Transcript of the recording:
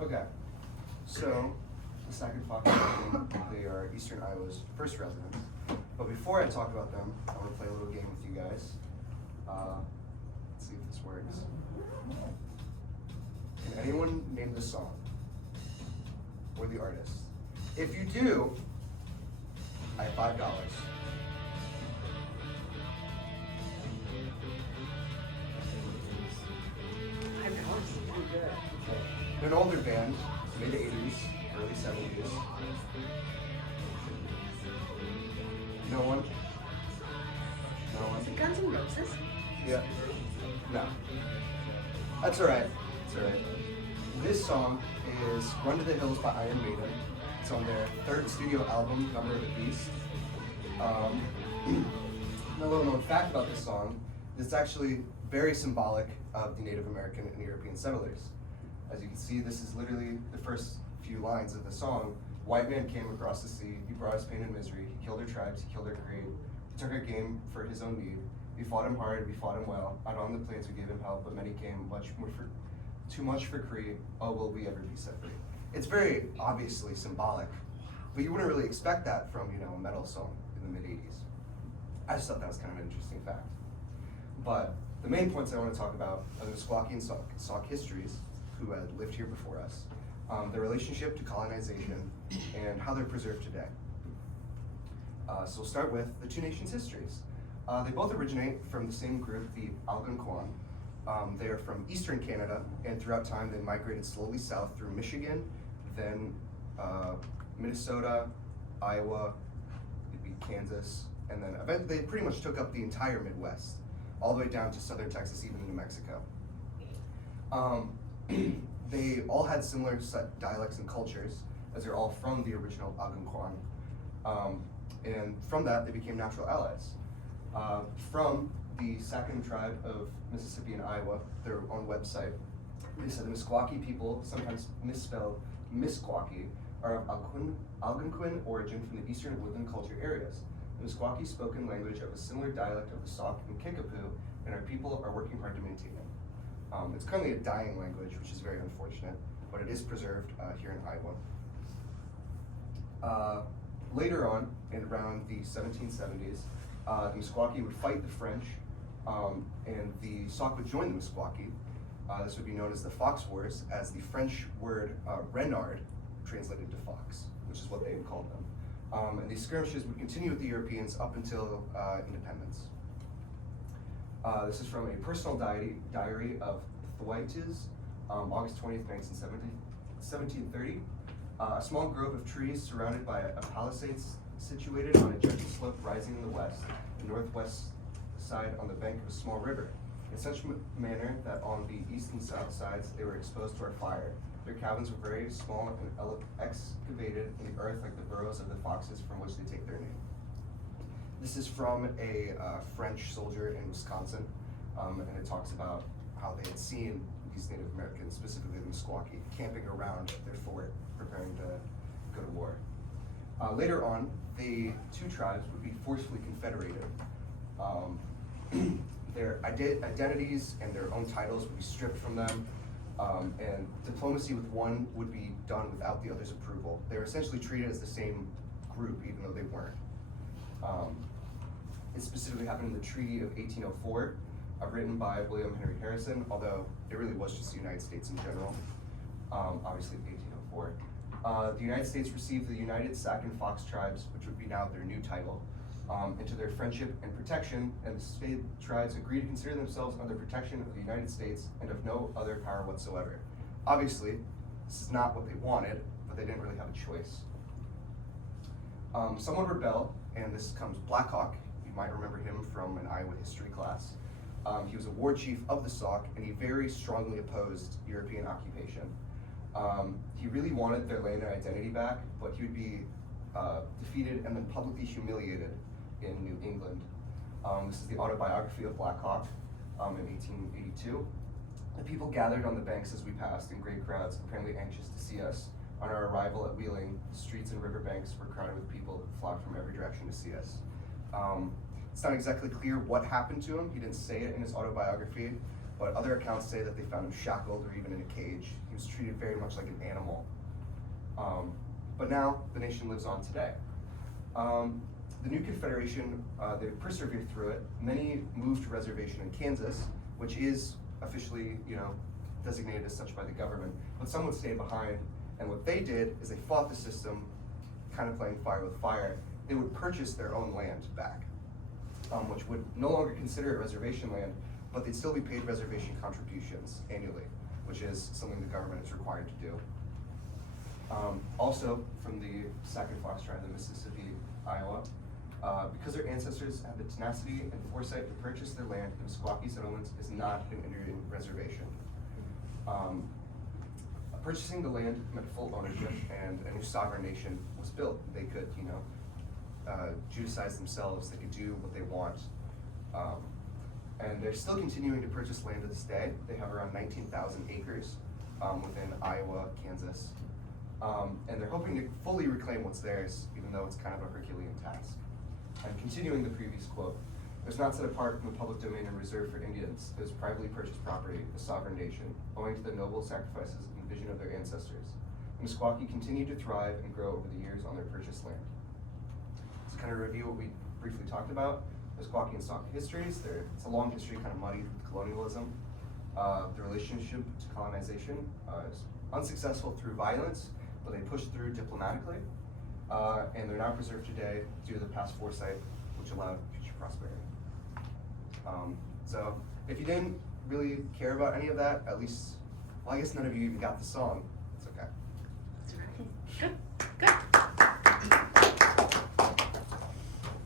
Okay, so the Sac and Fox Nation, they are Eastern Iowa's first residents. But before I talk about them, I want to play a little game with you guys. Let's see if this works. Can anyone name the song or the artist? If you do, I have $5. I know, it's pretty good. They're an older band, mid 80s, early 70s. No one? No one? Is it Guns N' Roses? Yeah. No. That's alright. That's alright. This song is Run to the Hills by Iron Maiden. It's on their third studio album, Number of the Beast. A little known fact about this song is it's actually very symbolic of the Native American and European settlers. As you can see, this is literally the first few lines of the song. White man came across the sea, he brought us pain and misery, he killed our tribes, he killed our creed, he took our game for his own need. We fought him hard, we fought him well. Out on the plains we gave him help, but many came too much for Cree. Oh, will we ever be set free? It's very obviously symbolic, but you wouldn't really expect that from, a metal song in the mid-80s. I just thought that was kind of an interesting fact. But the main points I want to talk about are the Meskwaki and Sauk histories, who had lived here before us, their relationship to colonization, and how they're preserved today. So we'll start with the two nations' histories. They both originate from the same group, the Algonquin. They are from eastern Canada, and throughout time they migrated slowly south through Michigan, then Minnesota, Iowa, it'd be Kansas, and then eventually they pretty much took up the entire Midwest, all the way down to southern Texas, even New Mexico. They all had similar dialects and cultures, as they're all from the original Algonquin. And from that, they became natural allies. From the Sac-and tribe of Mississippi and Iowa, their own website, they said the Meskwaki people, sometimes misspelled Miskwaki, are of Algonquin origin from the eastern woodland culture areas. The Meskwaki spoken language of a similar dialect of the Sauk and Kickapoo, and our people are working hard to maintain it. It's currently a dying language, which is very unfortunate, but it is preserved here in Iowa. Later on, in around the 1770s, the Meskwaki would fight the French, and the Sauk would join the Meskwaki. This would be known as the Fox Wars, as the French word renard translated to fox, which is what they had called them. And these skirmishes would continue with the Europeans up until independence. This is from a personal diary of Thwaites, August 20th, 1730. A small grove of trees surrounded by a palisades situated on a gentle slope rising in the west, the northwest side on the bank of a small river, in such manner that on the east and south sides they were exposed to our fire. Their cabins were very small and excavated in the earth like the burrows of the foxes from which they take their name. This is from a French soldier in Wisconsin, and it talks about how they had seen these Native Americans, specifically the Meskwaki, camping around their fort, preparing to go to war. Later on, the two tribes would be forcefully confederated. Their identities and their own titles would be stripped from them, and diplomacy with one would be done without the other's approval. They were essentially treated as the same group, even though they weren't. It specifically happened in the Treaty of 1804, written by William Henry Harrison, although it really was just the United States in general, obviously 1804. The United States received the United Sac and Fox tribes, which would be now their new title, into their friendship and protection, and the Spade tribes agreed to consider themselves under protection of the United States and of no other power whatsoever. Obviously, this is not what they wanted, but they didn't really have a choice. Someone rebelled, and this comes Black Hawk. You might remember him from an Iowa history class. He was a war chief of the Sauk, and he very strongly opposed European occupation. He really wanted their land and identity back, but he would be defeated and then publicly humiliated in New England. This is the autobiography of Black Hawk in 1882. The people gathered on the banks as we passed in great crowds, apparently anxious to see us. On our arrival at Wheeling, the streets and riverbanks were crowded with people who flocked from every direction to see us. It's not exactly clear what happened to him. He didn't say it in his autobiography, but other accounts say that they found him shackled or even in a cage. He was treated very much like an animal. But now the nation lives on today. The new Confederation, they persevered through it. Many moved to reservation in Kansas, which is officially, designated as such by the government, but some would stay behind. And what they did is they fought the system, kind of playing fire with fire. They would purchase their own land back, which would no longer consider it reservation land, but they'd still be paid reservation contributions annually, which is something the government is required to do. Also, from the Sac and Fox tribe in Mississippi, Iowa, because their ancestors had the tenacity and foresight to purchase their land, the Meskwaki settlements is not an Indian reservation. Purchasing the land meant full ownership, and a new sovereign nation was built. They could, Judicize themselves. They could do what they want, and they're still continuing to purchase land to this day. They have around 19,000 acres within Iowa, Kansas, and they're hoping to fully reclaim what's theirs, even though it's kind of a Herculean task. And continuing the previous quote, it was not set apart from the public domain and reserved for Indians. It was privately purchased property, a sovereign nation, owing to the noble sacrifices and vision of their ancestors. The Meskwaki continued to thrive and grow over the years on their purchased land. To kind of review what we briefly talked about, Meskwaki and Sauk histories, it's a long history kind of muddied with colonialism. The relationship to colonization is unsuccessful through violence, but they pushed through diplomatically, and they're now preserved today due to the past foresight, which allowed future prosperity. So if you didn't really care about any of that, at least, well, I guess none of you even got the song. It's okay. That's right. Good.